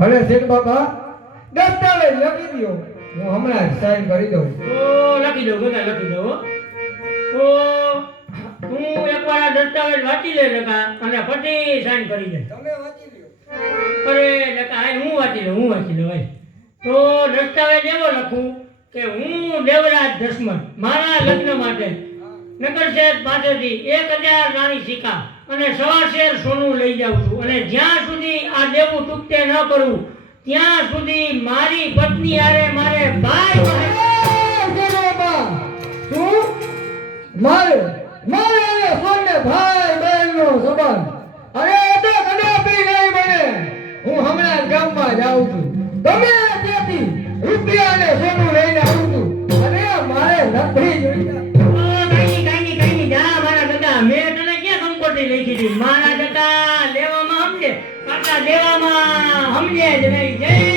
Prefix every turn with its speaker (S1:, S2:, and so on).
S1: ભલે શેઠ બાબા દસ્તાવેજ લખી દો હું હમણાં સાઈન કરી દઉં.
S2: તો લખી દઉં બધા લખી દઉં હો. તો તું એકવાર આ દસ્તાવેજ વાંચી લે લખા અને પછી સાઈન કરી દે
S1: તમે વાંચી લ્યો.
S2: અરે લખા હું વાંચી લઉં હું વાંચી લઉં ભાઈ. તો દસ્તાવેજ એવો લખું કે હું દેવરાજ દસમન મારા લગ્ન માટે નગર શહેર પાસેથી એક હજાર રાણી સિક્કા અને સવા શેર સોનું લઈ જાઉં છું. અને જ્યાં સુધી આ દેવું ચૂકતે ન કરું ત્યાં સુધી મારી પત્ની આરે મારે ભાઈ
S1: મારે મારે અને સોને ભાઈ બહેનનો સંબંધ. અરે તો કદાપી નહીં હું હમણાં ગામમાં જાઉં છું. તમે ત્યાંથી રૂપિયા અને સોનું લઈને આવું છું. અને મારે નથી જોઈતા
S2: કંકોત્રી લખી હતી. મારા જતા લેવામાં સમજે કાકા દેવામાં સમજે જ નહીં. જય